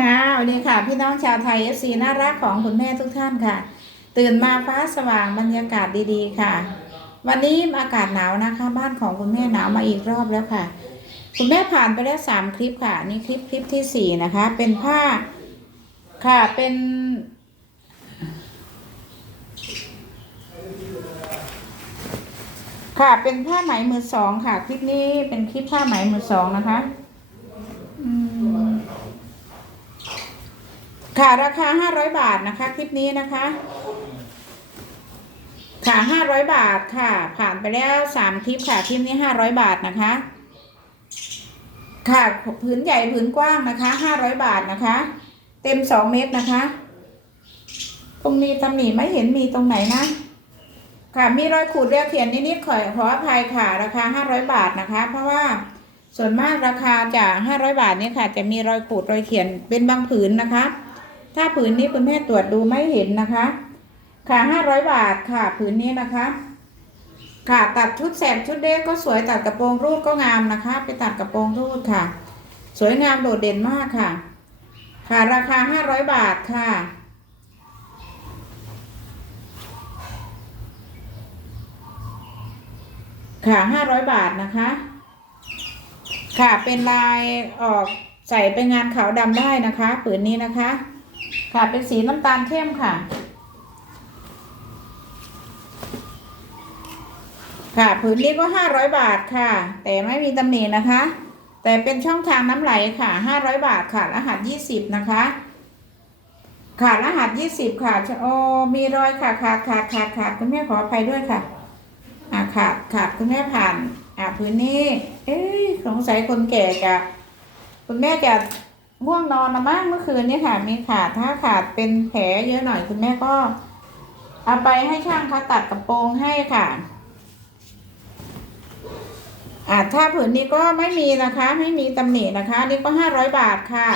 ค่ะวันนี้ค่ะ พี่น้องชาวไทย FC น่ารักของคุณแม่ทุกท่านค่ะ ตื่นมาฟ้าสว่างบรรยากาศดีๆ ค่ะ วันนี้อากาศหนาวนะคะ บ้านของคุณแม่หนาวมาอีกรอบแล้วค่ะ คุณแม่ผ่านไปแล้วสามคลิปค่ะ นี่คลิปคลิปที่สี่นะคะ เป็นผ้าค่ะเป็นค่ะเป็นผ้าไหมมือสองค่ะ คลิปนี้เป็นคลิปผ้าไหมมือสองนะคะ ค่ะราคาห้าร้อยบาทนะคะ คลิปนี้นะคะ ค่ะห้าร้อยบาทค่ะ ผ่านไปแล้วสามคลิปค่ะคลิปนี้ห้าร้อยบาทนะคะ ค่ะผืนใหญ่ผืนกว้างนะคะห้าร้อยบาทนะคะ เต็มสองเมตรนะคะ ตรงนี้ตำหนิไม่เห็นมีตรงไหนนะค่ะมีรอยขูดเรียวเขียนนิดๆขอขออภัยค่ะ ราคา500บาทนะคะ เพราะว่า ส่วนมากราคาจาก500 บาทเนี่ยค่ะ จะมีรอยขูดรอยเขียนเป็นบางผืนนะคะ ถ้าผืนนี้คุณแม่ตรวจดูไม่เห็นนะคะ ค่ะ500 บาทค่ะผืนนี้นะคะ ค่ะตัดชุดแสกชุดเด็กก็สวยตัดกระโปรงรูดก็งามนะคะ ไปตัดกระโปรงรูดค่ะ สวยงามโดดเด่นมากค่ะ ค่ะราคา 500 บาทค่ะค่ะห้าร้อยบาทนะคะ ค่ะเป็นลายออกใส่เป็นงานขาวดำได้นะคะผืนนี้นะคะ ค่ะเป็นสีน้ำตาลเข้มค่ะ ค่ะผืนนี้ก็ห้าร้อยบาทค่ะ แต่ไม่มีตำหนินะคะ แต่เป็นช่องทางน้ำไหลค่ะห้าร้อยบาทค่ะ รหัสยี่สิบนะคะ ค่ะรหัสยี่สิบค่ะโอ้มีรอยค่ะขาดขาดขาดขาดคุณแม่ขออภัยด้วยค่ะอ่าขาดขาดคุณแม่ผ่าน อ่าพื้นนี้ เอ้ยสงสัยคนแก่จะคุณแม่จะง่วงนอนนะมั้งเมื่อคืนนี้ค่ะ มีขาดถ้าขาดเป็นแผลเยอะหน่อยคุณแม่ก็ เอาไปให้ช่างเขาตัดกระโปรงให้ค่ะอ่าถ้าผืนนี้ก็ไม่มีนะคะ ไม่มีตำหนินะคะ นี่ก็ห้าร้อยบาทค่ะ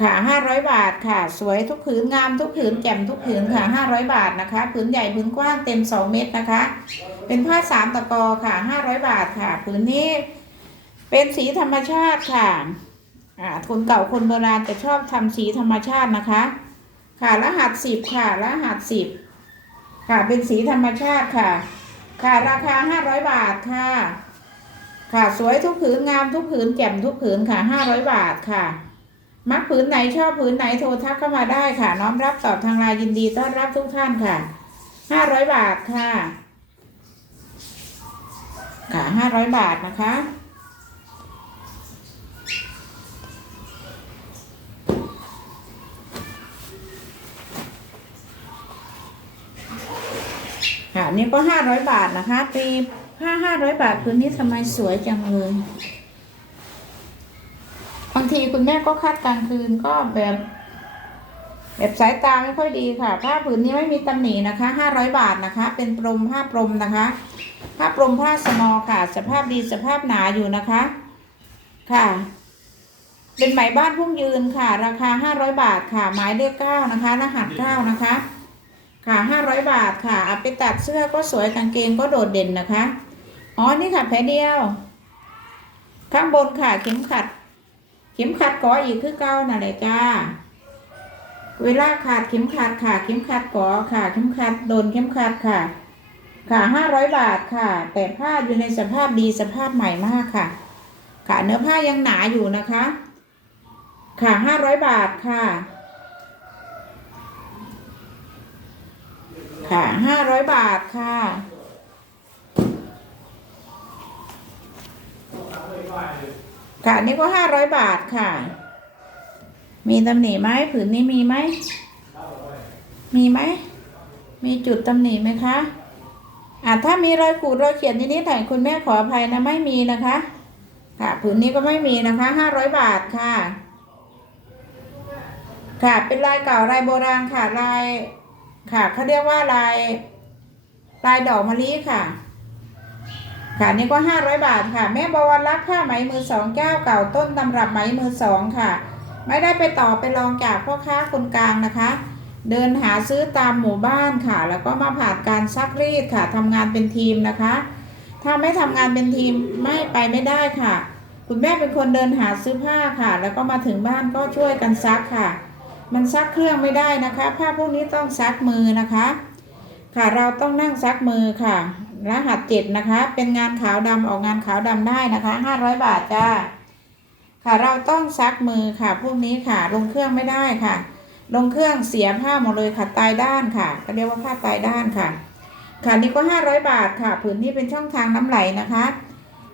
ค่ะห้าร้อยบาทค่ะ สวยทุกผืนงามทุกผืนแจ่มทุกผืนค่ะห้าร้อยบาทนะคะ ผืนใหญ่ผืนกว้างเต็มสองเมตรนะคะ เป็นผ้าสามตะกอค่ะห้าร้อยบาทค่ะผืนนี้เป็นสีธรรมชาติค่ะอ่าคนเก่าคนโบราณจะชอบทำสีธรรมชาตินะคะ ค่ะรหัสสิบค่ะรหัสสิบค่ะเป็นสีธรรมชาติค่ะ ค่ะราคาห้าร้อยบาทค่ะ ค่ะสวยทุกผืนงามทุกผืนแจ่มทุกผืนค่ะห้าร้อยบาทค่ะมักผืนไหนชอบผืนไหนโทรทักเข้ามาได้ค่ะ น้อมรับตอบทางไลน์ยินดีต้อนรับทุกท่านค่ะห้าร้อยบาทค่ะ ค่ะห้าร้อยบาทนะคะ ค่ะนี่ก็ห้าร้อยบาทนะคะตีผ้าห้าร้อยบาทพื้นนี้ทำไมสวยจังเลยบางทีคุณแม่ก็คาดกลางคืนก็แบบ แบบสายตาไม่ค่อยดีค่ะ ผ้าผืนนี้ไม่มีตำหนินะคะห้าร้อยบาทนะคะ เป็นปรมผ้าปรมนะคะ ผ้าปรมผ้าสมอค่ะ สภาพดีสภาพหนาอยู่นะคะ ค่ะ เป็นไหมบ้านพุ่งยืนค่ะ ราคาห้าร้อยบาทค่ะ หมายเลขเก้านะคะ รหัสเก้านะคะ ค่ะห้าร้อยบาทค่ะเอาไปตัดเสื้อก็สวยกางเกงก็โดดเด่นนะคะ อ๋อ นี่ค่ะแผลเดียว ข้างบนค่ะ เข็มขัด เข็มขัดก่ออีกคือเก้าน่ะเลยจ้า เวลาขาดเข็มขัดค่ะ เข็มขัดก่อค่ะ เข็มขัดโดนเข็มขัดค่ะ ค่ะห้าร้อยบาทค่ะ แต่ผ้าอยู่ในสภาพดีสภาพใหม่มากค่ะ ค่ะเนื้อผ้ายังหนาอยู่นะคะ ค่ะห้าร้อยบาทค่ะ ค่ะห้าร้อยบาทค่ะค่ะนี่ก็ห้าร้อยบาทค่ะ มีตำหนิไหมผืนนี้มีไหม มีไหม มีจุดตำหนิไหมคะอ่าถ้ามีรอยขูดรอยเขียนนิดๆหน่อยคุณแม่ขออภัยนะไม่มีนะคะ ค่ะผืนนี้ก็ไม่มีนะคะห้าร้อยบาทค่ะ ค่ะเป็นลายเก่าลายโบราณค่ะลายค่ะเขาเรียกว่าลายลายดอกมะลิค่ะ ค่ะนี่ก็ห้าร้อยบาทค่ะ แม่บวรรักผ้าไหมมือสองเจ้าเก่าต้นตำรับไหมมือสองค่ะ ไม่ได้ไปต่อไปลองจากพ่อค้าคนกลางนะคะ เดินหาซื้อตามหมู่บ้านค่ะ แล้วก็มาผ่านการซักรีดค่ะทำงานเป็นทีมนะคะ ถ้าไม่ทำงานเป็นทีมไม่ไปไม่ได้ค่ะ คุณแม่เป็นคนเดินหาซื้อผ้าค่ะ แล้วก็มาถึงบ้านก็ช่วยกันซักค่ะ มันซักเครื่องไม่ได้นะคะผ้าพวกนี้ต้องซักมือนะคะ ค่ะเราต้องนั่งซักมือค่ะรหัสเจ็ดนะคะ เป็นงานขาวดำออกงานขาวดำได้นะคะห้าร้อยบาทจ้า ค่ะเราต้องซักมือค่ะพวกนี้ค่ะลงเครื่องไม่ได้ค่ะ ลงเครื่องเสียผ้าหมดเลยค่ะตายด้านค่ะก็เรียกว่าผ้าตายด้านค่ะ ค่ะนี่ก็ห้าร้อยบาทค่ะ ผืนนี้เป็นช่องทางน้ำไหลนะคะ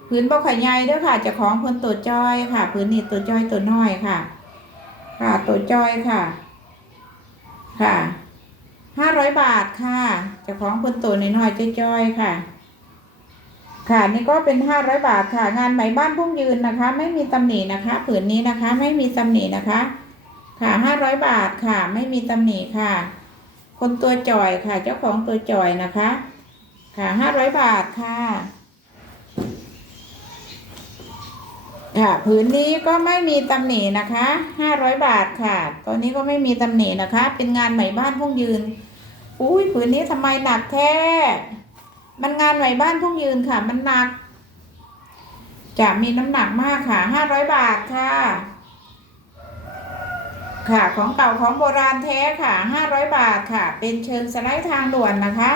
ผืนบกไข่ใหญ่ด้วยค่ะจะของคนตัวจอยค่ะ ผืนนี้ตัวจอยตัวน้อยค่ะ ค่ะตัวจอยค่ะ ค่ะห้าร้อยบาทค่ะจะของคนตัวน้อยๆจ้อยๆค่ะ ค่ะนี่ก็เป็นห้าร้อยบาทค่ะ งานไหมบ้านพุ่งยืนนะคะ ไม่มีตำหนินะคะ ผืนนี้นะคะ ไม่มีตำหนินะคะ ค่ะห้าร้อยบาทค่ะ ไม่มีตำหนิค่ะ คนตัวจ่อยค่ะ เจ้าของตัวจ่อยนะคะ ค่ะห้าร้อยบาทค่ะ ค่ะ ผืนนี้ก็ไม่มีตำหนินะคะห้าร้อยบาทค่ะ ตัวนี้ก็ไม่มีตำหนินะคะ เป็นงานไหมบ้านพุ่งยืน อุ้ยผืนนี้ทำไมหนักแท้ มันงานไหมบ้านพุ่งยืนค่ะ มันหนัก จะมีน้ำหนักมากค่ะห้าร้อยบาทค่ะ ค่ะของเก่าของโบราณแท้ค่ะห้าร้อยบาทค่ะ เป็นเชิงสไลด์ทางด่วนนะคะ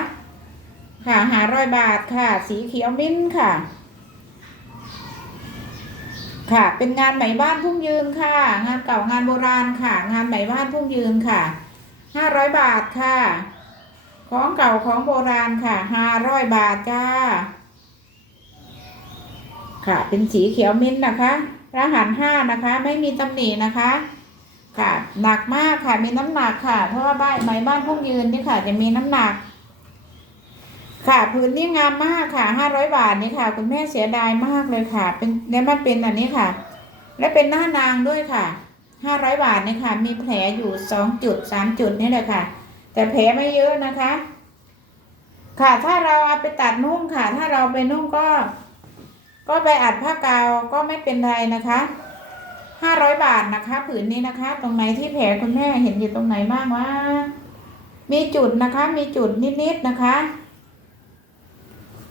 ค่ะหาร้อยบาทค่ะ สีเขียวมิ้นค่ะ ค่ะเป็นงานไหมบ้านพุ่งยืนค่ะ งานเก่างานโบราณค่ะ งานไหมบ้านพุ่งยืนค่ะห้าร้อยบาทค่ะ ของเก่าของโบราณค่ะห้าร้อยบาทจ้า ค่ะ เป็นสีเขียวมิ้นท์นะคะ รหัสห้านะคะ ไม่มีตำหนินะคะ ค่ะ หนักมากค่ะ มีน้ำหนักค่ะ เพราะว่าบ้านไหมบ้านพุ่งยืนนี่ค่ะ จะมีน้ำหนัก ค่ะผืนนี้งามมากค่ะห้าร้อยบาทนี่ค่ะ คุณแม่เสียดายมากเลยค่ะ เป็นเนี่ยมันเป็นอันนี้ค่ะ และเป็นหน้านางด้วยค่ะห้าร้อยบาทนี่ค่ะ มีแผลอยู่สองจุดสามจุดนี่แหละค่ะ แต่แผลไม่เยอะนะคะ ค่ะถ้าเราเอาไปตัดนุ่งค่ะ ถ้าเราไปนุ่งก็ ก็ไปอัดผ้ากาวก็ไม่เป็นไรนะคะห้าร้อยบาทนะคะผืนนี้นะคะ ตรงไหนที่แผลคุณแม่เห็นอยู่ตรงไหนบ้างวะมีจุดนะคะ มีจุดนิดๆนะคะ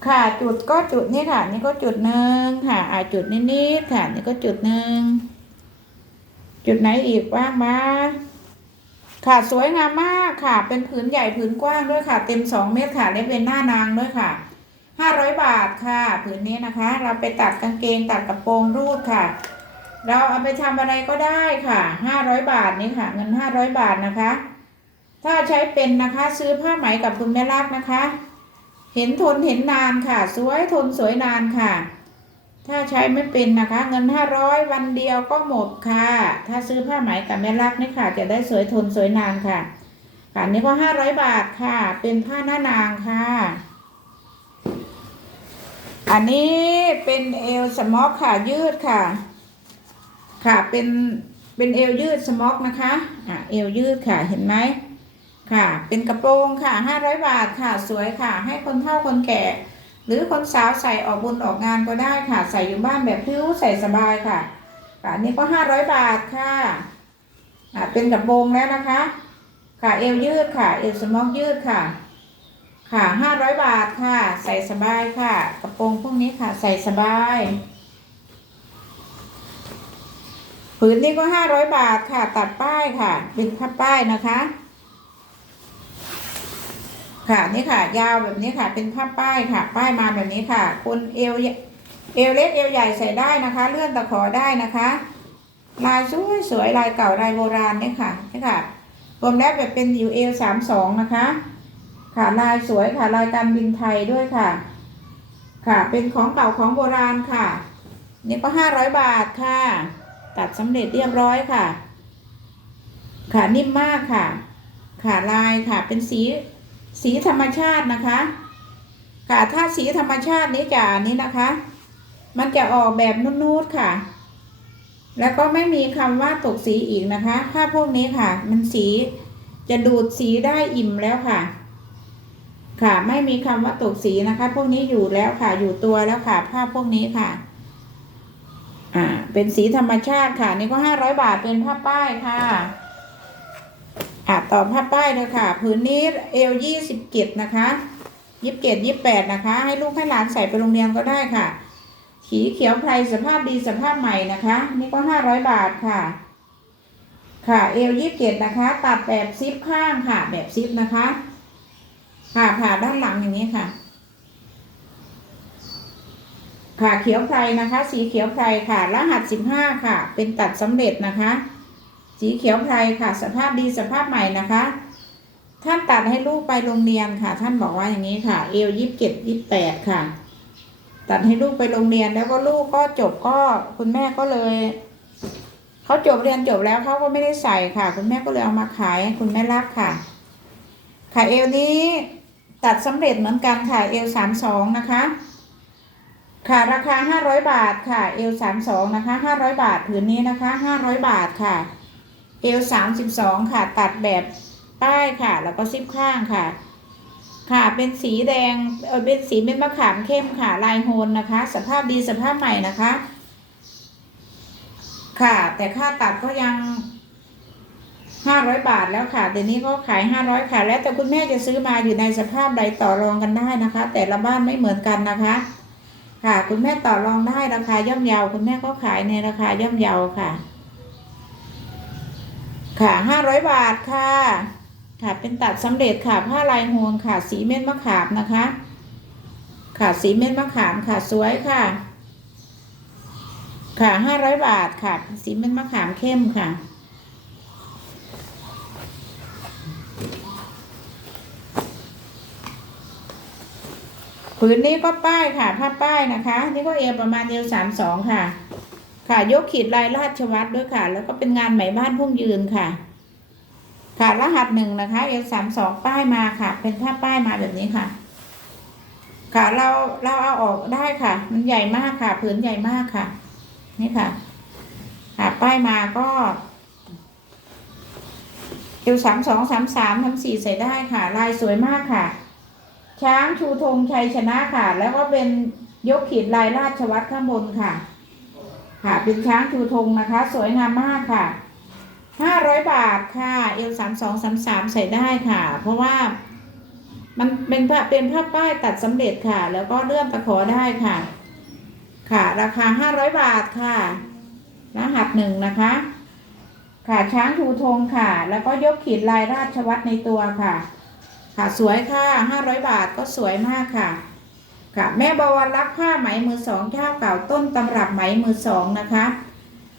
ค่ะจุดก็จุดนี่ค่ะ นี่ก็จุดหนึ่งค่ะอาจุดนิดๆค่ะ นี่ก็จุดหนึ่งจุดไหนอีกบ้างมา ค่ะสวยงามมากค่ะ เป็นผืนใหญ่ผืนกว้างด้วยค่ะ เต็มสองเมตรค่ะและเป็นหน้านางด้วยค่ะห้าร้อยบาทค่ะ ผืนนี้นะคะ เราไปตัดกางเกงตัดกระโปรงรูดค่ะ เราเอาไปทำอะไรก็ได้ค่ะห้าร้อยบาทนี่ค่ะ เงินห้าร้อยบาทนะคะ ถ้าใช้เป็นนะคะซื้อผ้าไหมกับคุณแม่รักนะคะ เห็นทนเห็นนานค่ะ สวยทนสวยนานค่ะ ถ้าใช้ไม่เป็นนะคะ เงินห้าร้อยวันเดียวก็หมดค่ะ ถ้าซื้อผ้าไหมกับแม่รักนี่ค่ะ จะได้สวยทนสวยนานค่ะค่ะนี่ก็ห้าร้อยบาทค่ะ เป็นผ้าหน้านางค่ะ อันนี้เป็นเอวสม็อกค่ะยืดค่ะ ค่ะเป็นเป็นเอวยืดสม็อกนะคะอะเอวยืดค่ะเห็นไหมค่ะ เป็นกระโปรงค่ะห้าร้อยบาทค่ะสวยค่ะ ให้คนเฒ่าคนแก่ หรือคนสาวใส่ออกบุญออกงานก็ได้ค่ะ ใส่อยู่บ้านแบบพิ้วใส่สบายค่ะค่ะอันนี้ก็ห้าร้อยบาทค่ะอ่าเป็นกระโปรงแล้วนะคะ ค่ะเอวยืดค่ะ เอวสมองยืดค่ะ ค่ะห้าร้อยบาทค่ะ ใส่สบายค่ะ กระโปรงพวกนี้ค่ะใส่สบายผืนนี้ก็ห้าร้อยบาทค่ะ ตัดป้ายค่ะ เป็นผ้าป้ายนะคะ ค่ะนี่ค่ะ ยาวแบบนี้ค่ะ เป็นผ้าป้ายค่ะ ป้ายมาแบบนี้ค่ะ คนเอวเอวเล็กเอวใหญ่ใส่ได้นะคะ เลื่อนตะขอได้นะคะ ลายสวยสวยลายเก่าลายโบราณเนี่ยค่ะนี่ค่ะรวมแล้วแบบเป็นอยู่เอวสามสองนะคะ ค่ะลายสวยค่ะ ลายการบินไทยด้วยค่ะ ค่ะ เป็นของเก่าของโบราณค่ะนี่ก็ห้าร้อยบาทค่ะ ตัดสำเร็จเรียบร้อยค่ะ ค่ะนิ่มมากค่ะ ค่ะลายค่ะเป็นสี สีธรรมชาตินะคะ ค่ะถ้าสีธรรมชาตินี้จะนี้นะคะ มันจะออกแบบนุ่นๆค่ะ แล้วก็ไม่มีคำว่าตกสีอีกนะคะผ้าพวกนี้ค่ะ มันสีจะดูดสีได้อิ่มแล้วค่ะ ค่ะไม่มีคำว่าตกสีนะคะ พวกนี้อยู่แล้วค่ะ อยู่ตัวแล้วค่ะ ผ้าพวกนี้ค่ะ อ่า เป็นสีธรรมชาติค่ะ นี่ก็ห้าร้อยบาทเป็นผ้าป้ายค่ะ่ะต่อผ้าป้ายเลยค่ะผืนนี้เอวยี่สิบเจ็ดนะคะยี่สิบเจ็ดยี่สิบแปดนะคะ ให้ลูกให้หลานใส่ไปโรงเรียนก็ได้ค่ะทสีเขียวไพรสภาพดีสภาพใหม่นะคะ นี่ก็ห้าร้อยบาทค่ะ ค่ะเอลยี่สิบเจ็ดนะคะ ตัดแบบซิปข้างค่ะ แบบซิปนะคะ ค่ะผ่าด้านหลังอย่างนี้ค่ะ ค่ะเขียวไพรนะคะ สีเขียวไพรค่ะ รหัสสิบห้าค่ะ เป็นตัดสำเร็จนะคะ สีเขียวไพรค่ะ สภาพดีสภาพใหม่นะคะ ท่านตัดให้ลูกไปโรงเรียนค่ะ ท่านบอกว่าอย่างนี้ค่ะ เอลยี่สิบเจ็ดยี่สิบแปดค่ะ ตัดให้ลูกไปโรงเรียนแล้วก็ลูกก็จบก็คุณแม่ก็เลยเขาจบเรียนจบแล้วเขาก็ไม่ได้ใส่ค่ะ คุณแม่ก็เลยเอามาขายคุณแม่รักค่ะ ค่ะเอลนี้ตัดสำเร็จเหมือนกันค่ะเอลสามสองนะคะค่ะราคาห้าร้อยบาทค่ะเอลสามสองนะคะห้าร้อยบาทผืนนี้นะคะห้าร้อยบาทค่ะ เอลสามสิบสองค่ะ ตัดแบบป้ายค่ะ แล้วก็ซิปข้างค่ะ ค่ะ เป็นสีแดง เออเป็นสีเม็ดมะขามเข้มค่ะ ลายโฮนนะคะ สภาพดีสภาพใหม่นะคะ ค่ะ แต่ค่าตัดก็ยังห้าร้อยบาทแล้วค่ะ เดี๋ยวนี้ก็ขายห้าร้อยค่ะ แล้วแต่คุณแม่จะซื้อมาอยู่ในสภาพใดต่อรองกันได้นะคะ แต่ละบ้านไม่เหมือนกันนะคะ ค่ะ คุณแม่ต่อรองได้ราคาย่อมเยา คุณแม่ก็ขายในราคาย่อมเยาค่ะ ค่ะห้าร้อยบาทค่ะ ค่ะ เป็นตัดสำเร็จค่ะ ผ้าลายโฮนค่ะ สีเม็ดมะขามนะคะ ค่ะสีเม็ดมะขามค่ะ สวยค่ะ ค่ะห้าร้อยบาทค่ะ สีเม็ดมะขามเข้มค่ะผืนนี้ก็ป้ายค่ะ ผ้าป้ายนะคะ นี่ก็เอวประมาณเอวสามสองค่ะ ค่ะยกขีดลายราชวัตรด้วยค่ะ แล้วก็เป็นงานไหมบ้านพุ่งยืนค่ะ ค่ะรหัสหนึ่งนะคะเอสามสองป้ายมาค่ะ เป็นผ้าป้ายมาแบบนี้ค่ะ ค่ะเราเราเอาออกได้ค่ะ มันใหญ่มากค่ะผืนใหญ่มากค่ะ นี่ค่ะ ค่ะป้ายมาก็เอวสามสองสามสามทำสี่ใส่ได้ค่ะ ลายสวยมากค่ะ ช้างชูธงชัยชนะค่ะ แล้วก็เป็นยกขีดลายราชวัตรข้างบนค่ะ ค่ะเป็นช้างชูธงนะคะ สวยงามมากค่ะห้าร้อยบาทค่ะเอลสามสองสามสามใส่ได้ค่ะ เพราะว่ามันเป็นผ้าเป็นผ้าป้ายตัดสำเร็จค่ะ แล้วก็เลื่อนตะขอได้ค่ะ ค่ะ ราคาห้าร้อยบาทค่ะรหัสหนึ่งนะคะ ค่ะช้างทูธงค่ะ แล้วก็ยกขีดลายราชวัตรในตัวค่ะ ค่ะสวยค่ะห้าร้อยบาทก็สวยมากค่ะ ค่ะ แม่บวรรักผ้าไหมมือสองเจ้าเก่าต้นตำรับไหมมือสองนะคะ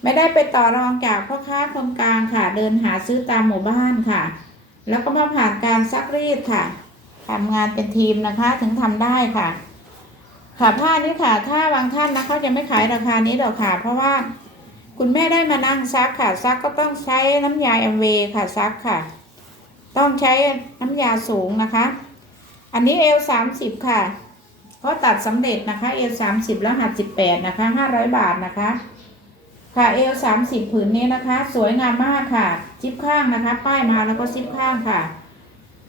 ไม่ได้ไปต่อรองจากพ่อค้าคนกลางค่ะ เดินหาซื้อตามหมู่บ้านค่ะ แล้วก็มาผ่านการซักรีดค่ะทำงานเป็นทีมนะคะถึงทำได้ค่ะ ค่ะผ้านี้ค่ะ ถ้าบางท่านนะเขาจะไม่ขายราคานี้หรอกค่ะ เพราะว่าคุณแม่ได้มานั่งซักค่ะ ซักก็ต้องใช้น้ำยาแอมเวค่ะซักค่ะ ต้องใช้น้ำยาสูงนะคะ อันนี้เอลสามสิบค่ะ ก็ตัดสำเร็จนะคะเอลสามสิบแล้วหัดสิบแปดนะคะห้าร้อยบาทนะคะ ค่ะเอลสามสิบผืนนี้นะคะ สวยงามมากค่ะซิปข้างนะคะ ป้ายมาแล้วก็ซิปข้างค่ะ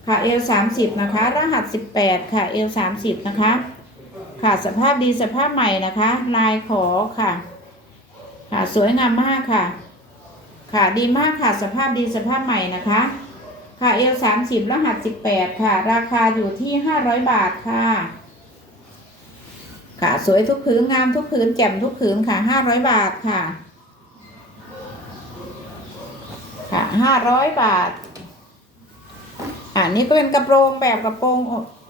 ค่ะเอลสามสิบนะคะ รหัสสิบแปดค่ะเอลสามสิบนะคะ ค่ะสภาพดีสภาพใหม่นะคะ ลายขอค่ะ ค่ะสวยงามมากค่ะ ค่ะดีมากค่ะสภาพดีสภาพใหม่นะคะค่ะเอลสามสิบรหัสสิบแปดค่ะ ราคาอยู่ที่ห้าร้อยบาทค่ะ ค่ะ สวยทุกผืนงามทุกผืนแจ่มทุกผืนค่ะห้าร้อยบาทค่ะ ค่ะห้าร้อยบาทอ่านี่ก็เป็นกระโปรงแบบกระโปรง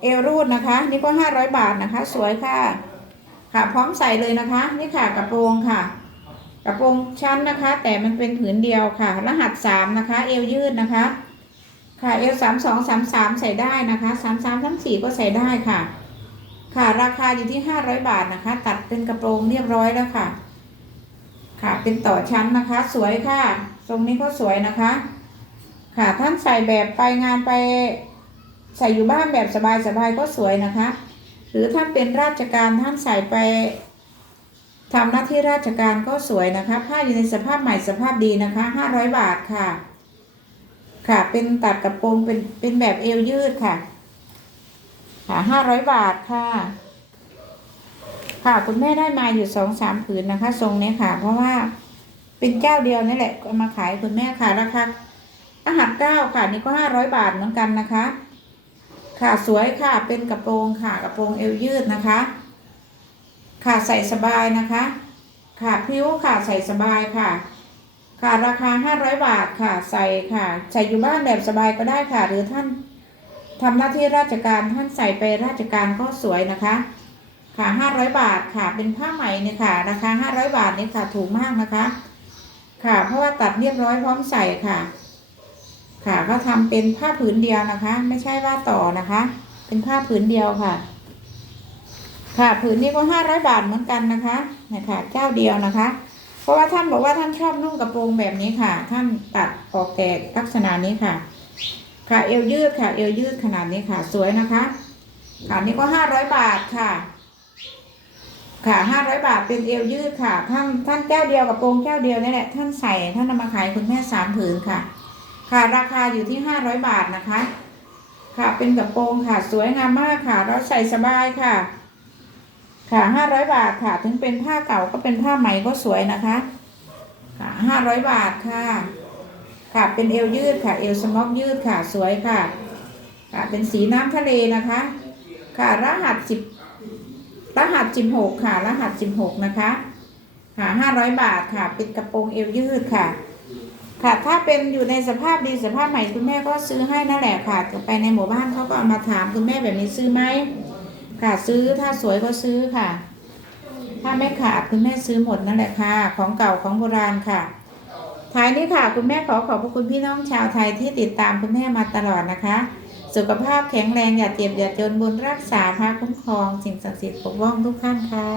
เอวรูดนะคะ นี่ก็ห้าร้อยบาทนะคะ สวยค่ะ ค่ะพร้อมใส่เลยนะคะ นี่ค่ะกระโปรงค่ะ กระโปรงชั้นนะคะ แต่มันเป็นผืนเดียวค่ะ รหัสสามนะคะ เอวยืดนะคะ ค่ะเอลสามสองสามสามใส่ได้นะคะสามสามสามสี่ก็ใส่ได้ค่ะ ค่ะ ราคาอยู่ที่ห้าร้อยบาทนะคะ ตัดเป็นกระโปรงเรียบร้อยแล้วค่ะ ค่ะเป็นต่อชั้นนะคะ สวยค่ะทรงนี้ก็สวยนะคะ ค่ะท่านใส่แบบไปงานไปใส่อยู่บ้านแบบสบายๆก็สวยนะคะ หรือถ้าเป็นราชการท่านใส่ไปทำหน้าที่ราชการก็สวยนะคะ ผ้าอยู่ในสภาพใหม่สภาพดีนะคะห้าร้อยบาทค่ะ ค่ะ เป็นตัดกระโปรงเป็นเป็นแบบเอวยืดค่ะ ค่ะห้าร้อยบาทค่ะ ค่ะคุณแม่ได้มาอยู่สองสามผืนนะคะ ทรงนี้ค่ะ เพราะว่าเป็นเจ้าเดียวนี่แหละเอามาขายคุณแม่ค่ะราคารหัสเก้าค่ะ นี่ก็ห้าร้อยบาทเหมือนกันนะคะ ค่ะสวยค่ะเป็นกระโปรงค่ะกระโปรงเอวยืดนะคะ ค่ะใส่สบายนะคะ ค่ะพริ้วค่ะใส่สบายค่ะ ค่ะราคา500บาทค่ะ ใส่ค่ะ ใส่อยู่บ้านแบบสบายก็ได้ค่ะ หรือท่าน ทำหน้าที่ราชการท่านใส่ไปราชการก็สวยนะคะ ค่ะ 500 บาทค่ะเป็นผ้าไหมเนี่ยค่ะ ราคา 500 บาทนี่ค่ะถูกมากนะคะ ค่ะ เพราะว่าตัดเรียบร้อยพร้อมใส่ค่ะ ค่ะก็ทำเป็นผ้าผืนเดียวนะคะ ไม่ใช่ว่าต่อนะคะ เป็นผ้าผืนเดียวค่ะ ค่ะผืนนี้ก็ 500 บาทเหมือนกันนะคะนี่ยค่ะเจ้าเดียวนะคะเพราะว่าท่านบอกว่าท่านชอบนุ่งกระโปรงแบบนี้ค่ะ ท่านตัดออกแต่ลักษณะนี้ค่ะ ค่ะเอวยืดค่ะ เอวยืดขนาดนี้ค่ะ สวยนะคะค่ะนี่ก็ห้าร้อยบาทค่ะ ค่ะห้าร้อยบาทเป็นเอวยืดค่ะ ท่านท่านแก้วเดียวกับโปรงแก้วเดียวนี่แหละท่านใส่ท่านนำมาขายคุณแม่สามผืนค่ะ ค่ะราคาอยู่ที่ห้าร้อยบาทนะคะ ค่ะเป็นกระโปรงค่ะ สวยงามมากค่ะ เราใส่สบายค่ะ ค่ะห้าร้อยบาทค่ะ ถึงเป็นผ้าเก่าก็เป็นผ้าใหม่ก็สวยนะคะ ค่ะห้าร้อยบาทค่ะ ค่ะ เป็นเอวยืดค่ะ เอวสม็อกยืดค่ะ สวยค่ะ ค่ะ เป็นสีน้ำทะเลนะคะ ค่ะ รหัสสิบรหัสสิบหกค่ะ รหัสสิบหกนะคะ ค่ะห้าร้อยบาทค่ะ เป็นกระโปรงเอวยืดค่ะ ค่ะ ถ้าเป็นอยู่ในสภาพดีสภาพใหม่คุณแม่ก็ซื้อให้นั่นแหละค่ะไปในหมู่บ้านเขาก็เอามาถามคุณแม่แบบนี้ซื้อไหม ค่ะ ซื้อ ถ้าสวยก็ซื้อค่ะ ถ้าไม่ขาดคุณแม่ซื้อหมดนั่นแหละค่ะ ของเก่าของโบราณค่ะ ท้ายนี้ค่ะ คุณแม่ขอขอบพระคุณพี่น้องชาวไทยที่ติดตามคุณแม่มาตลอดนะคะ สุขภาพแข็งแรงอย่าเจ็บอย่าจนบุญรักษาพระคุ้มครอง สิ่งศักดิ์สิทธิ์ปกป้องทุกท่านค่ะ